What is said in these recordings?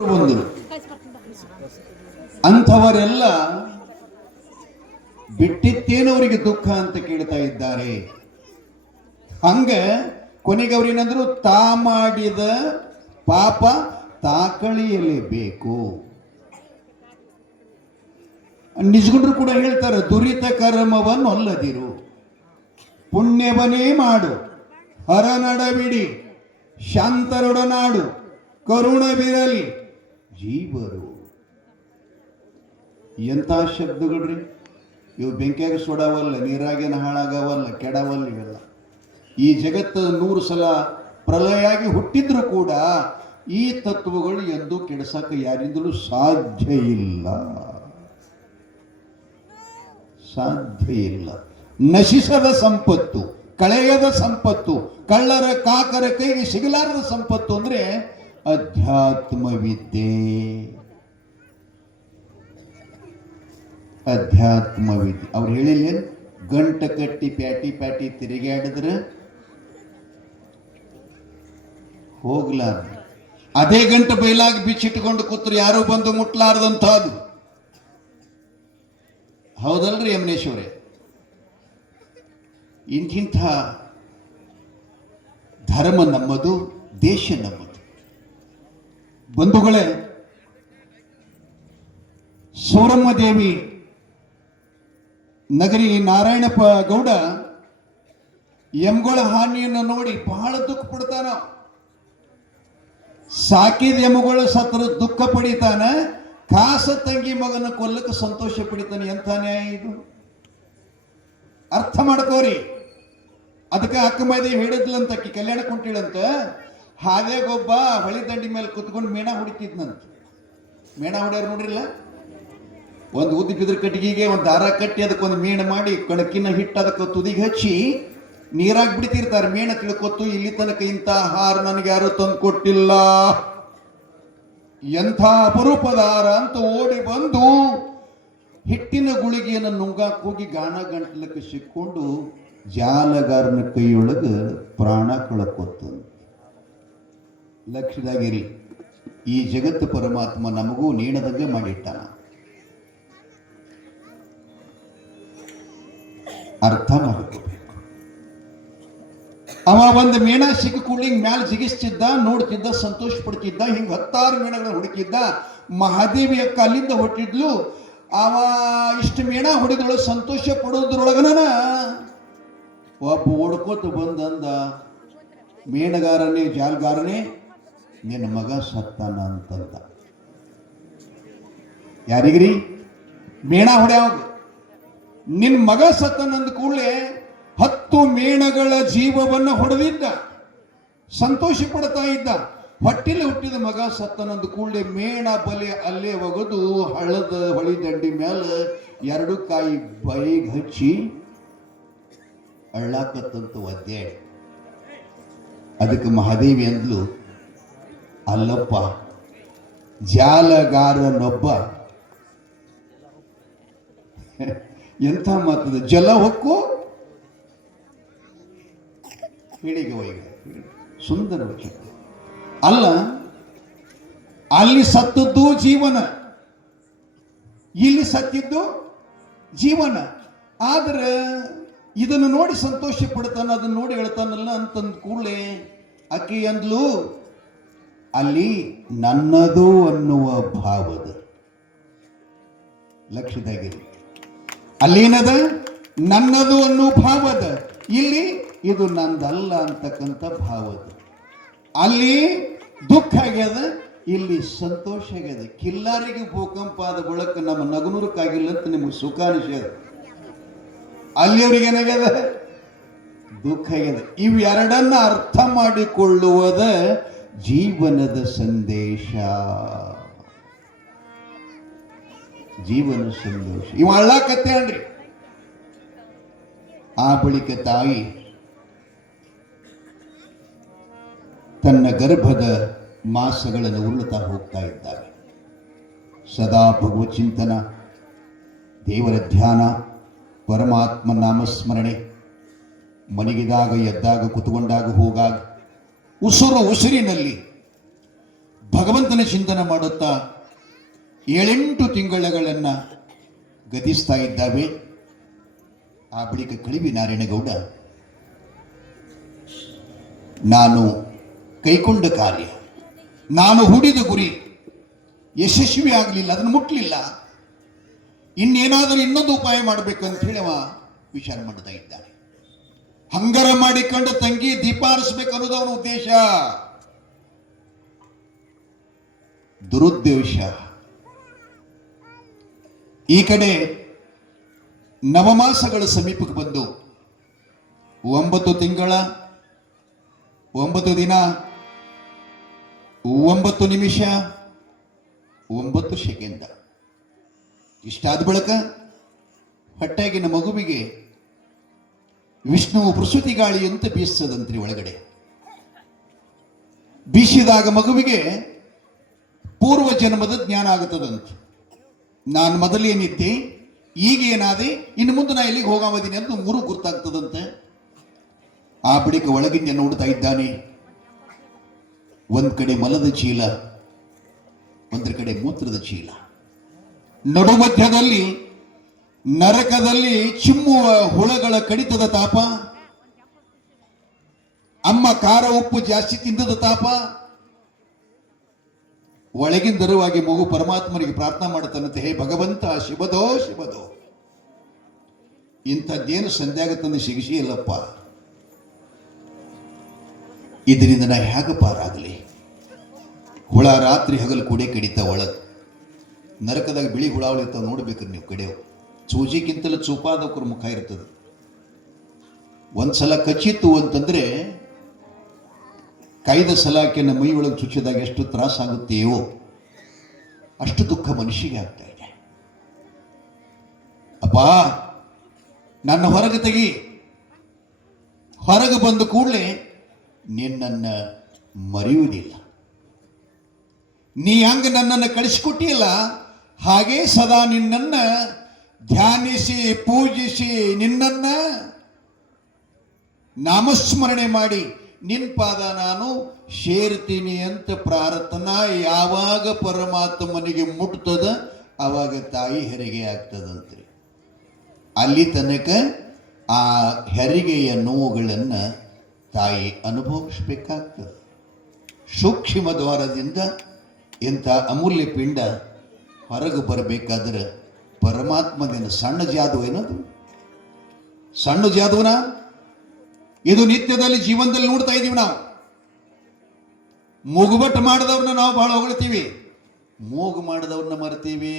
ಬಂದರು. ಅಂಥವರೆಲ್ಲ ಬಿಟ್ಟಿತ್ತೇನು ಅವರಿಗೆ ದುಃಖ ಅಂತ ಕೇಳ್ತಾ ಇದ್ದಾರೆ. ಹಂಗ ಕೊನೆಗೆ ಅವ್ರೇನಂದ್ರು, ತಾ ಮಾಡಿದ ಪಾಪ ತಾಕಳಿಯಲೇಬೇಕು. ನಿಜಗುಂಡ್ರು ಕೂಡ ಹೇಳ್ತಾರೆ, ದುರಿತ ಕರ್ಮವನ್ನು ಅಲ್ಲದಿರು, ಪುಣ್ಯವನೇ ಮಾಡು, ಹರನಡಬಿಡಿ, ಶಾಂತರೊಡನಾಡು, ಕರುಣವಿರಲಿ ಜೀವರು. ಎಂಥ ಶಬ್ದಗಳ್ರಿ ಇವು. ಬೆಂಕಿಯಾಗ ಸುಡವಲ್ಲ, ನೀರಾಗೇನ ಹಾಳಾಗವಲ್ಲ, ಕೆಡವಲ್ಲ ಇವೆಲ್ಲ. ಈ ಜಗತ್ತು 100 ಸಲ ಪ್ರಲಯಾಗಿ ಹುಟ್ಟಿದ್ರು ಕೂಡ ಈ ತತ್ವಗಳು ಎಂದೂ ಕೆಡಿಸಕ ಯಾರಿಂದಲೂ ಸಾಧ್ಯ ಇಲ್ಲ, ಸಾಧ್ಯ ಇಲ್ಲ. ನಶಿಸದ ಸಂಪತ್ತು, ಕಳೆಯದ ಸಂಪತ್ತು, ಕಳ್ಳರ ಕಾಕರ ಕೈಗೆ ಸಿಗಲಾರದ ಸಂಪತ್ತು ಅಂದ್ರೆ ಅಧ್ಯಾತ್ಮವಿದ್ಯೆ. ಅಧ್ಯಾತ್ಮವಿದ್ಯೆ ಅವ್ರು ಹೇಳಿಲ್ಲ, ಗಂಟ ಕಟ್ಟಿ ಪ್ಯಾಟಿ ಪ್ಯಾಟಿ ತಿರುಗಾಡಿದ್ರೆ ಹೋಗ್ಲಾರ್ದು, ಅದೇ ಗಂಟ ಬೈಲಾಗಿ ಬಿಚ್ಚಿಟ್ಕೊಂಡು ಕೂತ್ರು ಯಾರು ಬಂದು ಮುಟ್ಲಾರ್ದಂಥದ್ದು. ಹೌದಲ್ರಿ ಯಮನೇಶ್ವರೇ? ಇಂಥ ಧರ್ಮ ನಮ್ಮದು, ದೇಶ ನಮ್ಮದು. ಬಂಧುಗಳೇ, ಸೌರಮ್ಮ ದೇವಿ ನಗರಿ ನಾರಾಯಣಪ್ಪ ಗೌಡ ಎಮ್ಗಳ ಹಾನಿಯನ್ನು ನೋಡಿ ಬಹಳ ದುಃಖ ಪಡ್ತಾನ. ಸಾಕಿದ ಎಮ್ಗಳ ಸತ್ರ ದುಃಖ ಪಡಿತಾನ, ಕಾಸ ತಂಗಿ ಮಗನ ಕೊಲ್ಲಕ್ಕೆ ಸಂತೋಷ ಪಡಿತಾನೆ. ಎಂಥ ನ್ಯಾಯ ಇದು? ಅರ್ಥ ಮಾಡ್ಕೋರಿ. ಅದಕ್ಕೆ ಅಕ್ಕಮದೇವಿ ಹೇಳಿದ್ಲಂತ, ಅಕ್ಕಿ ಕಲ್ಯಾಣ ಕುಂಟಿಳಂತ, ಹಾವೇಗೊಬ್ಬ ಹೊಳಿ ದಂಡಿ ಮೇಲೆ ಕುತ್ಕೊಂಡು ಮೇಣ ಹೊಡಿತಿದ್ನಂತ. ಮೇಣ ಹೊಡ್ಯಾರ ನೋಡ್ರಿಲ್ಲ? ಒಂದು ಉದ್ದಿ ಬಿದ್ರ ಕಟ್ಟಿಗೆಗೆ ಒಂದು ದಾರ ಕಟ್ಟಿ ಅದಕ್ಕೊಂದು ಮೇಣ ಮಾಡಿ ಕಣಕಿನ ಹಿಟ್ಟು ಅದಕ್ಕೆ ತುದಿಗೆ ಹಚ್ಚಿ ನೀರಾಗಿ ಬಿಡ್ತಿರ್ತಾರೆ. ಮೇಣ ತಿಳ್ಕೊತ್ತು, ಇಲ್ಲಿ ತನಕ ಇಂಥ ಆಹಾರ ನನಗೆ ಯಾರು ತಂದು ಕೊಟ್ಟಿಲ್ಲ, ಎಂಥ ಅಪರೂಪದ ಆಹಾರ ಅಂತ ಓಡಿ ಬಂದು ಹಿಟ್ಟಿನ ಗುಳಿಗೆಯನ್ನು ನುಂಗಾಕ್ ಹೋಗಿ ಗಾಣ ಗಂಟ್ಲಕ್ಕೆ ಸಿಕ್ಕೊಂಡು ಜಾಲಗಾರನ ಕೈಯೊಳಗೆ ಪ್ರಾಣ ಕಳಕೊತ್ತು. ಲಕ್ಷ್ಯದಾಗಿರಿ, ಈ ಜಗತ್ತು ಪರಮಾತ್ಮ ನಮಗೂ ನೇಣದಂಗೆ ಮಾಡಿಟ್ಟಾನ. ಅರ್ಥ ಮಾಡ್ಕೋಬೇಕು. ಅವ ಒಂದು ಮೇಣ ಸಿಕ್ಕ ಕೂಡ್ಲಿಂಗ್ ಮ್ಯಾಲ ಜಿಗಿಸ್ತಿದ್ದ, ನೋಡ್ತಿದ್ದ, ಸಂತೋಷ ಪಡ್ತಿದ್ದ. ಹಿಂಗ 10 ಮೇಣಗಳನ್ನ ಹುಡುಕಿದ್ದ. ಮಹಾದೇವಿ ಅಕ್ಕ ಅಲ್ಲಿಂದ ಹೊಟ್ಟಿದ್ಲು. ಅವ ಇಷ್ಟು ಮೇಣ ಹೊಡಿದೊಳಗೆ ಸಂತೋಷ ಪಡೋದ್ರೊಳಗನ ಒಬ್ಬ ಓಡ್ಕೋತ ಬಂದಂದ, ಮೇಣಗಾರನೇ, ಜಾಲ್ಗಾರನೇ, ನಿನ್ನ ಮಗ ಸತ್ತಾನ ಅಂತಂದ. ಯಾರಿಗ್ರಿ? ಮೇಣ ಹೊಡ್ಯಾವಾಗ ನಿನ್ನ ಮಗ ಸತ್ತನಂದ ಕೂಡಲೇ 10 ಮೇಣಗಳ ಜೀವವನ್ನು ಹೊಡೆದಿದ್ದ, ಸಂತೋಷ ಪಡ್ತಾ ಇದ್ದ. ಹೊಟ್ಟಿಲೆ ಹುಟ್ಟಿದ ಮಗ ಸತ್ತನಂದ ಕೂಡಲೇ ಮೇಣ ಬಲೆ ಅಲ್ಲೇ ಒಗದು ಹಳ್ಳದ ಹೊಳಿ ದಂಡಿ ಮೇಲೆ 2 ಕಾಯಿ ಬೈಗ್ ಹಚ್ಚಿ ಅಳ್ಳಾಕತ್ತಂತ ಒದ್ದೆ. ಅದಕ್ಕೆ ಮಹಾದೇವಿ ಅಂದ್ಲು, ಅಲ್ಲಪ್ಪ, ಜಾಲಗಾರನೊಬ್ಬ, ಎಂಥ ಮಾತದ, ಜಲ ಹೊಕ್ಕು ಹೇಳಿಗೆ ವೈಗ ಸುಂದರ ವಚನ ಅಲ್ಲ. ಅಲ್ಲಿ ಸತ್ತದ್ದು ಜೀವನ, ಇಲ್ಲಿ ಸತ್ತಿದ್ದು ಜೀವನ. ಆದ್ರೆ ಇದನ್ನು ನೋಡಿ ಸಂತೋಷ ಪಡ್ತಾನ, ಅದನ್ನು ನೋಡಿ ಹೇಳ್ತಾನಲ್ಲ ಅಂತಂದ ಕೂಡಲೇ ಆಕೆ ಅಂದ್ಲು, ಅಲ್ಲಿ ನನ್ನದು ಅನ್ನುವ ಭಾವದ. ಲಕ್ಷ್ಯದಾಗಿರಿ, ಅಲ್ಲೇನದ? ನನ್ನದು ಅನ್ನೋ ಭಾವದ. ಇಲ್ಲಿ ಇದು ನಂದಲ್ಲ ಅಂತಕ್ಕಂಥ ಭಾವದ. ಅಲ್ಲಿ ದುಃಖ ಆಗ್ಯದ, ಇಲ್ಲಿ ಸಂತೋಷ ಆಗ್ಯದ. ಕಿಲ್ಲಾರಿಗೆ ಭೂಕಂಪ ಆದ ಬಳಕ ನಮ್ಮ ನಗನೂರಕ್ಕಾಗಿಲ್ಲ ಅಂತ ನಿಮಗೆ ಸುಖ ಅನಿಸ್ಯದ. ಅಲ್ಲಿ ಅವ್ರಿಗೆ ಏನಾಗ್ಯದ? ದುಃಖ ಆಗ್ಯದ. ಇವೆರಡನ್ನ ಅರ್ಥ ಮಾಡಿಕೊಳ್ಳುವುದ ಜೀವನದ ಸಂದೇಶ. ಜೀವನ ಸಂದೇಶ ಇವ ಅಳ್ಳಾಕತ್ತೆ ಅನ್ರಿ. ಆ ಬಳಿಕ ತಾಯಿ ತನ್ನ ಗರ್ಭದ ಮಾಸಗಳನ್ನು ಉರುಳುತ್ತಾ ಹೋಗ್ತಾ ಇದ್ದಾರೆ. ಸದಾ ಭಗವತ್ ಚಿಂತನ, ದೇವರ ಧ್ಯಾನ, ಪರಮಾತ್ಮ ನಾಮಸ್ಮರಣೆ, ಮಲಗಿದಾಗ ಎದ್ದಾಗ ಕುತ್ಕೊಂಡಾಗ ಹೋಗಾಗ ಉಸಿರಿನಲ್ಲಿ ಭಗವಂತನ ಚಿಂತನೆ ಮಾಡುತ್ತಾ 7-8 ತಿಂಗಳುಗಳನ್ನು ಗತಿಸ್ತಾ ಇದ್ದಾವೆ. ಆ ಬಳಿಕ ಕಳಿವಿ ನಾರಾಯಣಗೌಡ, ನಾನು ಕೈಕೊಂಡ ಕಾರ್ಯ, ನಾನು ಹೂಡಿದ ಗುರಿ ಯಶಸ್ವಿ ಆಗಲಿಲ್ಲ, ಅದನ್ನು ಮುಟ್ಟಲಿಲ್ಲ, ಇನ್ನೇನಾದರೂ ಇನ್ನೊಂದು ಉಪಾಯ ಮಾಡಬೇಕು ಅಂತ ಹೇಳಿ ಅವ ವಿಚಾರ ಮಾಡ್ತಾ ಇದ್ದಾನೆ. ಹಂಗರ ಮಾಡಿಕೊಂಡು ತಂಗಿ ದೀಪ ಹರಿಸ್ಬೇಕು ಅನ್ನೋದು ಅವನ ಉದ್ದೇಶ. ದುರುದ್ದೇಶ. ಈ ಕಡೆ ನವಮಾಸಗಳ ಸಮೀಪಕ್ಕೆ ಬಂದು 9 ತಿಂಗಳ 9 ದಿನ 9 ನಿಮಿಷ 9 ಸೆಕೆಂಡ ಇಷ್ಟಾದ ಬಳಿಕ ಹೊಟ್ಟೆಗಿನ ಮಗುವಿಗೆ ವಿಷ್ಣುವು ಪ್ರಸೂತಿ ಗಾಳಿ ಅಂತ ಬೀಸದಂತ್ರಿ. ಒಳಗಡೆ ಬೀಸಿದಾಗ ಮಗುವಿಗೆ ಪೂರ್ವ ಜನ್ಮದ ಜ್ಞಾನ ಆಗುತ್ತದಂತೆ. ನಾನು ಮೊದಲೇನಿದ್ದೆ, ಈಗ ಏನಾದೆ, ಇನ್ನು ಮುಂದೆ ನಾ ಎಲ್ಲಿಗೆ ಹೋಗಾಮದೀನಿ ಅಂತ 3 ಗುರ್ತಾಗ್ತದಂತೆ. ಆ ಬಳಿಕ ಒಳಗಿಂದ ನೋಡ್ತಾ ಇದ್ದಾನೆ. ಒಂದ್ ಕಡೆ ಮಲದ ಚೀಲ, ಒಂದ್ರ ಕಡೆ ಮೂತ್ರದ ಚೀಲ, ನಡು ಮಧ್ಯದಲ್ಲಿ ನರಕದಲ್ಲಿ ಚಿಮ್ಮುವ ಹುಳಗಳ ಕಡಿತದ ತಾಪ, ಅಮ್ಮ ಖಾರ ಉಪ್ಪು ಜಾಸ್ತಿ ತಿಂದದ ತಾಪ. ಒಳಗಿಂದರುವಾಗಿ ಮಗು ಪರಮಾತ್ಮನಿಗೆ ಪ್ರಾರ್ಥನಾ ಮಾಡುತ್ತಾನಂತೆ, ಹೇ ಭಗವಂತ, ಶಿವದೋ ಶಿವದೋ, ಇಂಥದ್ದೇನು ಸಂಧ್ಯಾಗ ತಂದು ಸಿಗಿಸಿಯಲ್ಲಪ್ಪ, ಇದರಿಂದ ನಾ ಹೇಗೆ ಪಾರಾಗಲಿ? ಹುಳ ರಾತ್ರಿ ಹಗಲು ಕೂಡೆ ಕಡಿತ ಒಳಗೆ. ನರಕದಾಗ ಬಿಳಿ ಹುಳ ಉಳಿತಾವ ನೋಡ್ಬೇಕ್ರಿ ನೀವು. ಕಡೆಯವು ಸೂಜಿಗಿಂತಲೂ ಚೂಪಾದವ್ರ ಮುಖ ಇರ್ತದೆ. ಒಂದ್ಸಲ ಕಚ್ಚಿತ್ತು ಅಂತಂದ್ರೆ ಕೈದ ಸಲಾಕೆನ ಮೈ ಒಳಗೆ ಚುಚ್ಚಿದಾಗ ಎಷ್ಟು ತ್ರಾಸಾಗುತ್ತೆಯೋ ಅಷ್ಟು ದುಃಖ ಮನುಷ್ಯಗೆ ಆಗ್ತಾ ಇದೆ. ಅಪ್ಪ, ನನ್ನ ಹೊರಗೆ ತೆಗಿ. ಹೊರಗೆ ಬಂದ ಕೂಡಲೇ ನಿನ್ನನ್ನ ಮರೆಯುವುದಿಲ್ಲ. ನೀ ಹಂಗ ನನ್ನನ್ನು ಕಳಿಸಿಕೊಟ್ಟಿಲ್ಲ, ಹಾಗೇ ಸದಾ ನಿನ್ನನ್ನ ಧ್ಯಾನಿಸಿ ಪೂಜಿಸಿ ನಿನ್ನನ್ನ ನಾಮಸ್ಮರಣೆ ಮಾಡಿ ನಿನ್ ಪಾದ ನಾನು ಸೇರ್ತೀನಿ ಅಂತ ಪ್ರಾರ್ಥನಾ ಯಾವಾಗ ಪರಮಾತ್ಮನಿಗೆ ಮುಟ್ತದ ಅವಾಗ ತಾಯಿ ಹೆರಿಗೆ ಆಗ್ತದಂತ್ರಿ. ಅಲ್ಲಿ ತನಕ ಆ ಹೆರಿಗೆಯ ನೋವುಗಳನ್ನು ತಾಯಿ ಅನುಭವಿಸ್ಬೇಕಾಗ್ತದೆ. ಸೂಕ್ಷ್ಮ ದ್ವಾರದಿಂದ ಇಂಥ ಅಮೂಲ್ಯ ಪಿಂಡ ಹೊರಗೆ ಬರಬೇಕಾದ್ರೆ ಪರಮಾತ್ಮದೇನು ಸಣ್ಣ ಜಾದು ಏನದು? ಸಣ್ಣ ಜಾದುವನ? ಇದು ನಿತ್ಯದಲ್ಲಿ ಜೀವನದಲ್ಲಿ ನೋಡ್ತಾ ಇದ್ದೀವಿ ನಾವು. ಮೂಗುಬಟ್ಟು ಮಾಡಿದವ್ರನ್ನ ನಾವು ಬಹಳ ಹೊಗಳ್ತೀವಿ, ಮೂಗು ಮಾಡಿದವ್ರನ್ನ ಮರ್ತೀವಿ.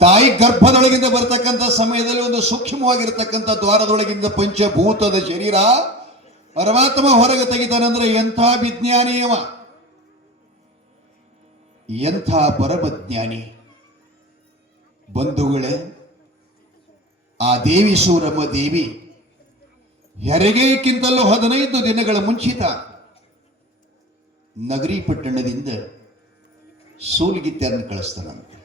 ತಾಯಿ ಗರ್ಭದೊಳಗಿಂದ ಬರ್ತಕ್ಕಂಥ ಸಮಯದಲ್ಲಿ ಒಂದು ಸೂಕ್ಷ್ಮವಾಗಿರ್ತಕ್ಕಂಥ ದ್ವಾರದೊಳಗಿಂದ ಪಂಚಭೂತದ ಶರೀರ ಪರಮಾತ್ಮ ಹೊರಗೆ ತೆಗಿತಾನಂದ್ರೆ ಎಂಥ ವಿಜ್ಞಾನಿಯವ, ಎಂಥ ಪರಮಜ್ಞಾನಿ. ಬಂಧುಗಳೇ, ಆ ದೇವಿ ಸೂರಮ್ಮ ದೇವಿ ಹೆರಿಗೆಯಕ್ಕಿಂತಲೂ 15 ದಿನಗಳ ಮುಂಚಿತ ನಗರಿ ಪಟ್ಟಣದಿಂದ ಸೂಲ್ಗಿತ್ತೆಯನ್ನು ಕಳಿಸ್ತಾನಂತೆ.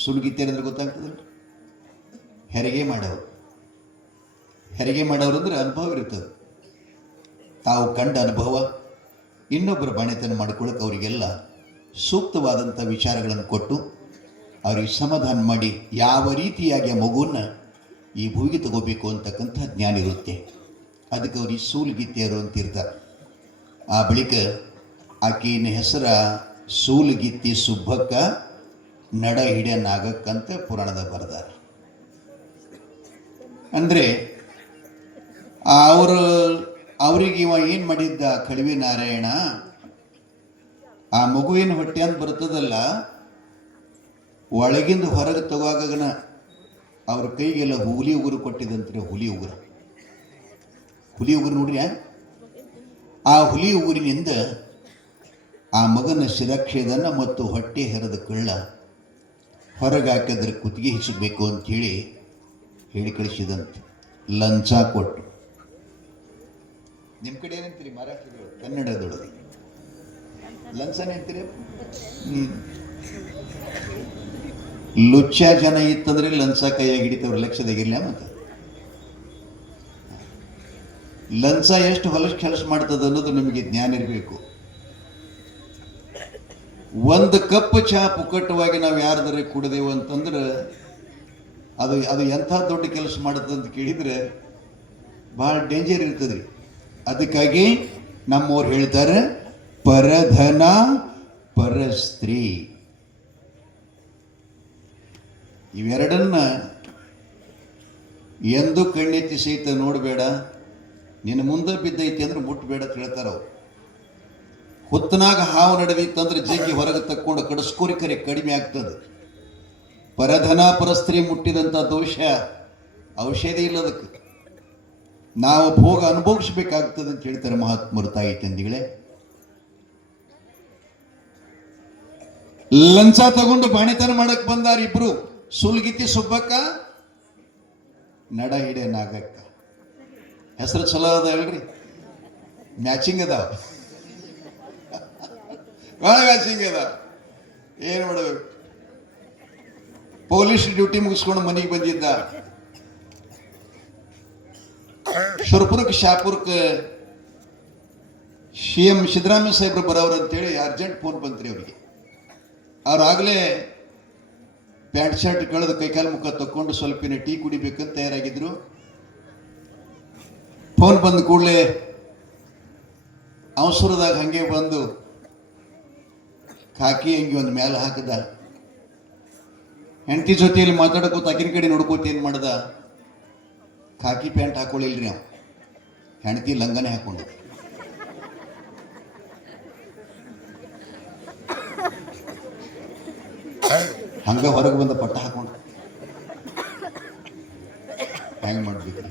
ಸೂಲ್ಗಿತ್ತೆ ಅಂದ್ರೆ ಗೊತ್ತಾಗ್ತದಲ್ಲ, ಹೆರಿಗೆ ಮಾಡೋರು. ಹೆರಿಗೆ ಮಾಡೋರು ಅಂದ್ರೆ ಅನುಭವ ಇರ್ತದೆ. ತಾವು ಕಂಡ ಅನುಭವ ಇನ್ನೊಬ್ಬರ ಬಾಣೆತನ ಮಾಡ್ಕೊಳ್ಳೋಕೆ ಅವರಿಗೆಲ್ಲ ಸೂಕ್ತವಾದಂಥ ವಿಚಾರಗಳನ್ನು ಕೊಟ್ಟು ಅವ್ರಿಗೆ ಸಮಾಧಾನ ಮಾಡಿ ಯಾವ ರೀತಿಯಾಗಿ ಆ ಮಗುವನ್ನು ಈ ಭೂಮಿಗೆ ತಗೋಬೇಕು ಅಂತಕ್ಕಂಥ ಜ್ಞಾನ ಇರುತ್ತೆ. ಅದಕ್ಕೆ ಅವ್ರಿಗೆ ಸೂಲ್ಗಿತ್ತೆಯರು ಅಂತಿರ್ತಾರೆ. ಆ ಬಳಿಕ ಆಕೆಯ ಹೆಸರ ಸೂಲ್ಗಿತ್ತಿ ಸುಬ್ಬಕ್ಕ ನಡ ಹಿಡಿಯ ನಾಗಕ್ಕಂತ ಪುರಾಣದ ಬರೆದಾರೆ. ಅಂದರೆ ಅವ್ರಿಗೆ ಇವ ಏನು ಮಾಡಿದ್ದ, ಕಳಿವಿ ನಾರಾಯಣ, ಆ ಮಗುವಿನ ಹೊಟ್ಟೆ ಅಂತ ಬರ್ತದಲ್ಲ, ಒಳಗಿಂದ ಹೊರಗೆ ತಗೋಗನ ಅವ್ರ ಕೈಗೆಲ್ಲ ಹುಲಿ ಉಗುರು ಕೊಟ್ಟಿದ್ದಂತ್ರಿ. ಹುಲಿ ಉಗುರು ನೋಡ್ರಿ. ಆ ಹುಲಿ ಉಗುರಿನಿಂದ ಆ ಮಗನ ಶಿರಕ್ಷೇದನ ಮತ್ತು ಹೊಟ್ಟೆ ಹೆರದ ಕಳ್ಳ ಹೊರಗೆ ಹಾಕಿದ್ರೆ ಕುತ್ತಿಗೆ ಹಿಸಬೇಕು ಅಂಥೇಳಿ ಹೇಳಿ ಕಳಿಸಿದಂತೆ. ಲಂಚ ಕೊಟ್ಟು. ನಿಮ್ಮ ಕಡೆ ಏನಂತೀರಿ ಮರಾಠಿಗಳು? ಕನ್ನಡದೊಳಗೆ ಲಂಚನೇ ಅಂತೀರಿ. ಲುಚ್ಚ ಜನ ಇತ್ತಂದ್ರೆ ಲಂಚ ಕೈಯಾಗಿ ಹಿಡಿತವ್ರ ಲಕ್ಷದಾಗಿರ್ಲಿ. ಮತ್ತೆ ಲಂಚ ಎಷ್ಟು ಹೊಲಸು ಕೆಲಸ ಮಾಡ್ತದೆ ಅನ್ನೋದು ನಿಮಗೆ ಜ್ಞಾನ ಇರಬೇಕು. ಒಂದು ಕಪ್ ಚಹಾ ಪುಕ್ಕಟ್ಟವಾಗಿ ನಾವು ಯಾರ್ದಾರೆ ಕುಡಿದೆವು ಅಂತಂದ್ರೆ ಅದು ಅದು ಎಂಥ ದೊಡ್ಡ ಕೆಲಸ ಮಾಡುತ್ತೆ ಅಂತ ಕೇಳಿದ್ರೆ ಭಾಳ ಡೇಂಜರ್ ಇರ್ತದ್ರಿ. ಅದಕ್ಕಾಗಿ ನಮ್ಮವ್ರು ಹೇಳ್ತಾರೆ ಪರಧನ ಪರಸ್ತ್ರೀ ಇವೆರಡನ್ನ ಎಂದು ಕಣ್ಣೆತ್ತಿ ಸಹಿತ ನೋಡಬೇಡ, ನಿನ್ನ ಮುಂದೆ ಬಿದ್ದೈತಿ ಅಂದ್ರೆ ಮುಟ್ಟಬೇಡ ಅಂತ ಹೇಳ್ತಾರ ಅವ್ರು. ಹುತ್ತನಾಗ ಹಾವು ನಡೆದಿತ್ತಂದ್ರೆ ಜಗ್ಗಿ ಹೊರಗೆ ತಕ್ಕೊಂಡು ಕಡಿಸ್ಕೋರಿ ಕರೆ ಕಡಿಮೆ ಆಗ್ತದೆ. ಪರಧನ ಪರಸ್ತ್ರೀ ಮುಟ್ಟಿದಂಥ ದೋಷ ಔಷಧಿ ಇಲ್ಲದಕ್ಕೆ ನಾವು ಭೋಗ ಅನುಭವಿಸ್ಬೇಕಾಗ್ತದೆ ಅಂತ ಹೇಳ್ತಾರೆ ಮಹಾತ್ಮರು. ತಾಯಿ ತಂದಿಗಳೇ, ಲಂಚ ತಗೊಂಡು ಬಾಣಿತನ ಮಾಡಕ್ ಬಂದಾರ ಇಬ್ರು, ಸುಲ್ಗಿತಿ ಸುಬ್ಬಕ್ಕ ನಡ ಹಿಡೆ ನಾಗಕ್ಕ. ಹೆಸರು ಚಲೋ ಅದ ಹೇಳ್ರಿ, ಮ್ಯಾಚಿಂಗ್ ಅದಾವ, ಬಹಳ ಮ್ಯಾಚಿಂಗ್ ಅದ. ಏನ್ ಮಾಡಬೇಕು? ಪೊಲೀಸ್ ಡ್ಯೂಟಿ ಮುಗಿಸ್ಕೊಂಡು ಮನೆಗೆ ಬಂದಿದ್ದ. ಸುರಪುರಕ್ಕೆ ಶಾಪುರಕ್ಕೆ CM ಸಿದ್ದರಾಮಯ್ಯ ಸಾಹೇಬ್ರು ಬರೋರು ಅಂತೇಳಿ ಅರ್ಜೆಂಟ್ ಫೋನ್ ಬಂತ್ರಿ ಅವರಿಗೆ. ಅವ್ರಾಗಲೇ ಪ್ಯಾಂಟ್ ಶರ್ಟ್ ಕಳೆದು ಕೈಕಾಲು ಮುಖ ತಕ್ಕೊಂಡು ಸ್ವಲ್ಪಿನ ಟೀ ಕುಡಿಬೇಕಂತ ತಯಾರಾಗಿದ್ರು. ಫೋನ್ ಬಂದ ಕೂಡಲೇ ಅವಸರದಾಗ ಹಂಗೆ ಬಂದು ಖಾಕಿ ಅಂಗಿ ಒಂದು ಮೇಲೆ ಹಾಕದ, ಹೆಂಡತಿ ಜೊತೆಯಲ್ಲಿ ಮಾತಾಡಕೋತ ಆಕಿನ ಕಡೆ ನೋಡ್ಕೋತ ಏನು ಮಾಡ್ದ, ಖಾಕಿ ಪ್ಯಾಂಟ್ ಹಾಕೊಳ್ಳಿಲ್ರಿ ನಾವು, ಹೆಂಡತಿ ಲಂಗನೆ ಹಾಕೊಂಡು. ಹಂಗ ಹೊರಗೆ ಬಂದ ಪಟ್ಟ ಹಾಕೊಂಡು ಹೆಂಗ್ ಮಾಡ್ಬೇಕ್ರಿ?